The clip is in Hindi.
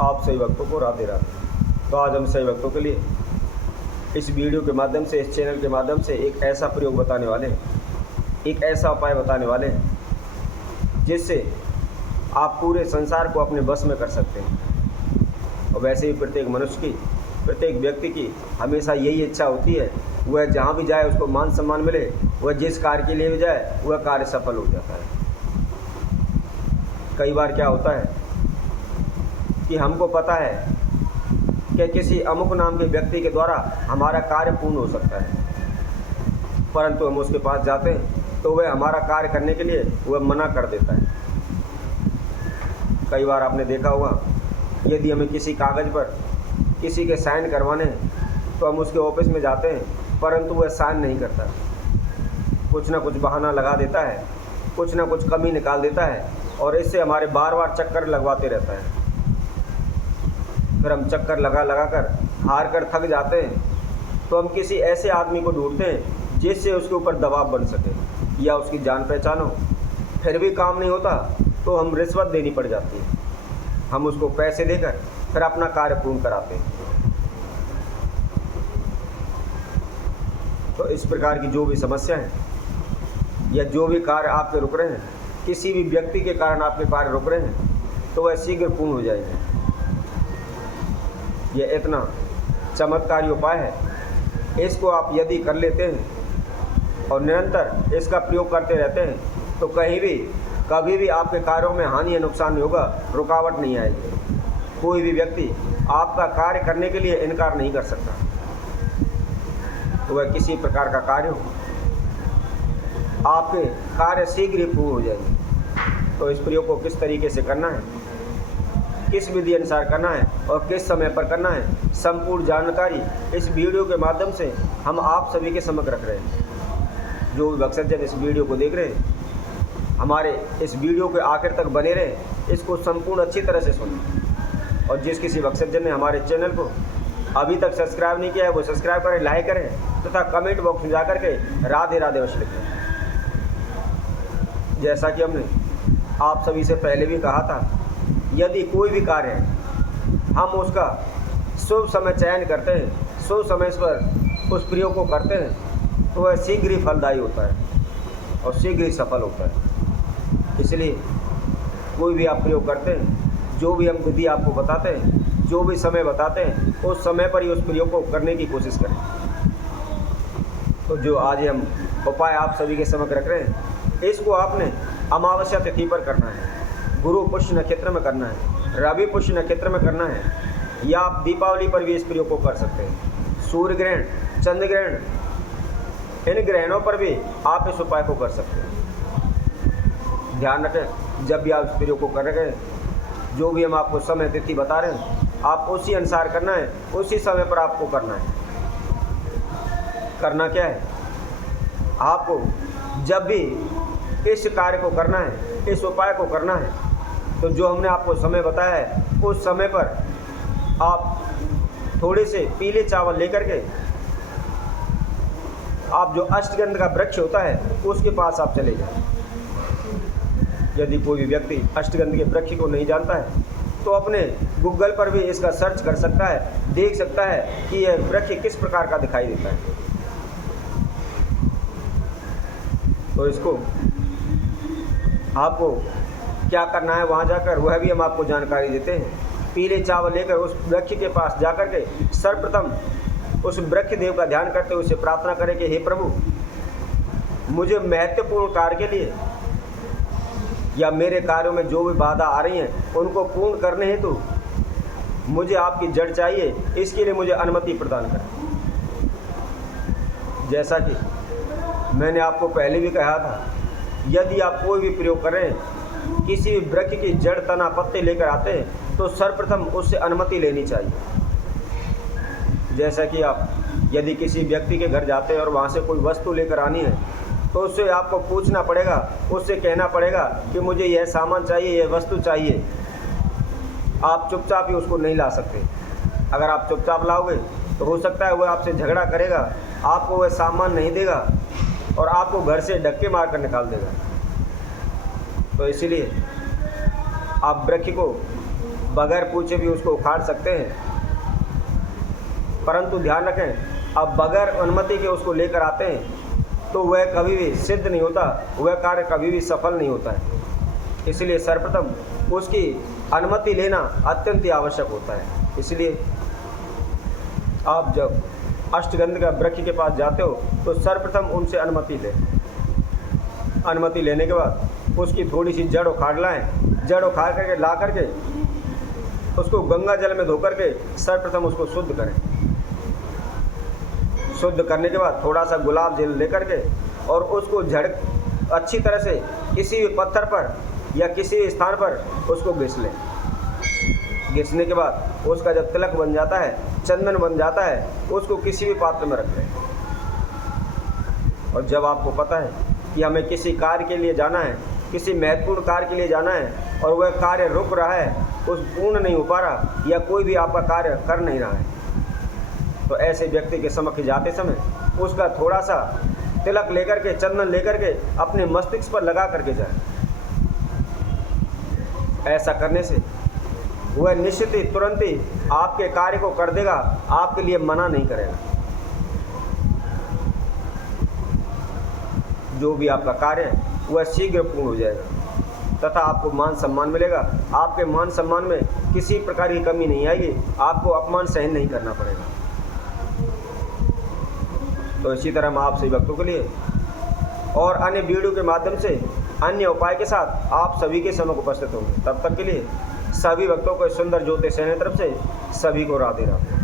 आप सही भक्तों को राधे राधे। तो आज हम सही भक्तों के लिए इस वीडियो के माध्यम से, इस चैनल के माध्यम से एक ऐसा प्रयोग बताने वाले हैं, एक ऐसा उपाय बताने वाले हैं जिससे आप पूरे संसार को अपने बस में कर सकते हैं। और वैसे ही प्रत्येक मनुष्य की, प्रत्येक व्यक्ति की हमेशा यही इच्छा होती है, वह जहाँ भी जाए उसको मान सम्मान मिले, वह जिस कार्य के लिए भी जाए वह कार्य सफल हो जाता है। कई बार क्या होता है कि हमको पता है कि किसी अमुक नाम के व्यक्ति के द्वारा हमारा कार्य पूर्ण हो सकता है, परंतु हम उसके पास जाते हैं तो वह हमारा कार्य करने के लिए वह मना कर देता है। कई बार आपने देखा होगा, यदि हमें किसी कागज़ पर किसी के साइन करवाने हैं तो हम उसके ऑफिस में जाते हैं, परंतु वह साइन नहीं करता, कुछ ना कुछ बहाना लगा देता है, कुछ ना कुछ कमी निकाल देता है और इससे हमारे बार बार चक्कर लगवाते रहता है। फिर हम चक्कर लगा लगा कर हार कर थक जाते हैं, तो हम किसी ऐसे आदमी को ढूंढते हैं जिससे उसके ऊपर दबाव बन सके या उसकी जान पहचान हो। फिर भी काम नहीं होता तो हम रिश्वत देनी पड़ जाती है, हम उसको पैसे देकर फिर अपना कार्य पूर्ण कराते हैं। तो इस प्रकार की जो भी समस्या है या जो भी कार्य आपके रुक रहे हैं, किसी भी व्यक्ति के कारण आपके कार्य रुक रहे हैं, तो वह शीघ्र पूर्ण हो जाएंगे। यह इतना चमत्कारी उपाय है, इसको आप यदि कर लेते हैं और निरंतर इसका प्रयोग करते रहते हैं तो कहीं भी कभी भी आपके कार्यों में हानि या नुकसान नहीं होगा, रुकावट नहीं आएगी। कोई भी व्यक्ति आपका कार्य करने के लिए इनकार नहीं कर सकता, तो वह किसी प्रकार का कार्य हो, आपके कार्य शीघ्र ही पूर्ण हो जाएंगे। तो इस प्रयोग को किस तरीके से करना है, किस विधि अनुसार करना है और किस समय पर करना है, संपूर्ण जानकारी इस वीडियो के माध्यम से हम आप सभी के समक्ष रख रहे हैं। जो भी भक्तजन इस वीडियो को देख रहे हैं, हमारे इस वीडियो के आखिर तक बने रहें, इसको संपूर्ण अच्छी तरह से सुनें। और जिस किसी भक्तजन ने हमारे चैनल को अभी तक सब्सक्राइब नहीं किया है वो सब्सक्राइब करें, लाइक करें तथा कमेंट बॉक्स में जाकर के राधे राधे अवश्य लिखें। जैसा कि हमने आप सभी से पहले भी कहा था, यदि कोई भी कार्य है हम उसका शुभ समय चयन करते हैं, शुभ समय पर उस प्रयोग को करते हैं, तो वह शीघ्र ही फलदायी होता है और शीघ्र ही सफल होता है। इसलिए कोई भी आप प्रयोग करते हैं, जो भी हम विधि आपको बताते हैं, जो भी समय बताते हैं, उस समय पर ही उस प्रयोग को करने की कोशिश करें। तो जो आज हम उपाय आप सभी के समक्ष रख रहे हैं, इसको आपने अमावस्या तिथि पर करना है, गुरु पुष्य नक्षत्र में करना है, रवि पुष्य नक्षत्र में करना है, या आप दीपावली पर भी इस प्रयोग को कर सकते हैं। सूर्य ग्रहण, चंद्र ग्रहण, इन ग्रहणों पर भी आप इस उपाय को कर सकते हैं। ध्यान रखें, जब भी आप इस प्रयोग को कर रहे हैं, जो भी हम आपको समय तिथि बता रहे हैं, आप उसी अनुसार करना है, उसी समय पर आपको करना है। करना क्या है, आपको जब भी इस कार्य को करना है, इस उपाय को करना है, तो जो हमने आपको समय बताया है उस समय पर आप थोड़े से पीले चावल लेकर के आप जो अष्टगंध का वृक्ष होता है उसके पास आप चले जाएं। यदि कोई भी व्यक्ति अष्टगंध के वृक्ष को नहीं जानता है तो अपने गूगल पर भी इसका सर्च कर सकता है, देख सकता है कि यह वृक्ष किस प्रकार का दिखाई देता है। तो इसको आपको क्या करना है, वहाँ जाकर वह भी हम आपको जानकारी देते हैं। पीले चावल लेकर उस वृक्ष के पास जाकर के सर्वप्रथम उस वृक्ष देव का ध्यान करते हुए उससे प्रार्थना करें कि हे प्रभु, मुझे महत्वपूर्ण कार्य के लिए या मेरे कार्यों में जो भी बाधा आ रही हैं उनको पूर्ण करने हेतु मुझे आपकी जड़ चाहिए, इसके लिए मुझे अनुमति प्रदान करें। जैसा कि मैंने आपको पहले भी कहा था, यदि आप कोई भी प्रयोग करें, किसी भी वृक्ष की जड़, तना, पत्ते लेकर आते हैं तो सर्वप्रथम उससे अनुमति लेनी चाहिए। जैसा कि आप यदि किसी व्यक्ति के घर जाते हैं और वहाँ से कोई वस्तु लेकर आनी है तो उससे आपको पूछना पड़ेगा, उससे कहना पड़ेगा कि मुझे यह सामान चाहिए, यह वस्तु चाहिए। आप चुपचाप ही उसको नहीं ला सकते। अगर आप चुपचाप लाओगे तो हो सकता है वह आपसे झगड़ा करेगा, आपको वह सामान नहीं देगा और आपको घर से धक्के मार कर निकाल देगा। तो इसीलिए आप वृक्ष को बगैर पूछे भी उसको उखाड़ सकते हैं। परंतु ध्यान रखें, अब बगैर अनुमति के उसको लेकर आते हैं तो वह कभी भी सिद्ध नहीं होता, वह कार्य कभी भी सफल नहीं होता है। इसलिए सर्वप्रथम उसकी अनुमति लेना अत्यंत ही आवश्यक होता है। इसलिए आप जब अष्टगंध का वृक्ष के पास जाते हो तो सर्वप्रथम उनसे अनुमति लें। अनुमति लेने के बाद उसकी थोड़ी सी जड़ उखाड़ लाएं। जड़ उखाड़ करके ला करके उसको गंगा जल में धो करके सर्वप्रथम उसको शुद्ध करें। शुद्ध करने के बाद थोड़ा सा गुलाब जल लेकर के और उसको अच्छी तरह से किसी भी पत्थर पर या किसी भी स्थान पर उसको घिस लें। घिसने के बाद उसका जब तिलक बन जाता है, चंदन बन जाता है, उसको किसी भी पात्र में रख लें। और जब आपको पता है कि हमें किसी कार्य के लिए जाना है, किसी महत्वपूर्ण कार्य के लिए जाना है और वह कार्य रुक रहा है, उस पूर्ण नहीं हो पा रहा या कोई भी आपका कार्य कर नहीं रहा है, तो ऐसे व्यक्ति के समक्ष जाते समय उसका थोड़ा सा तिलक लेकर के, चंदन लेकर के अपने मस्तिष्क पर लगा करके जाए। ऐसा करने से वह निश्चित ही तुरंत ही आपके कार्य को कर देगा, आपके लिए मना नहीं करेगा। जो भी आपका कार्य है वह शीघ्र पूर्ण हो जाएगा तथा आपको मान सम्मान मिलेगा। आपके मान सम्मान में किसी प्रकार की कमी नहीं आएगी, आपको अपमान सहन नहीं करना पड़ेगा। तो इसी तरह हम आप सभी भक्तों के लिए और अन्य वीडियो के माध्यम से अन्य उपाय के साथ आप सभी के समक्ष उपस्थित होंगे। तब तक के लिए सभी भक्तों को सुंदर ज्योति सेना तरफ से सभी को राधे राधे।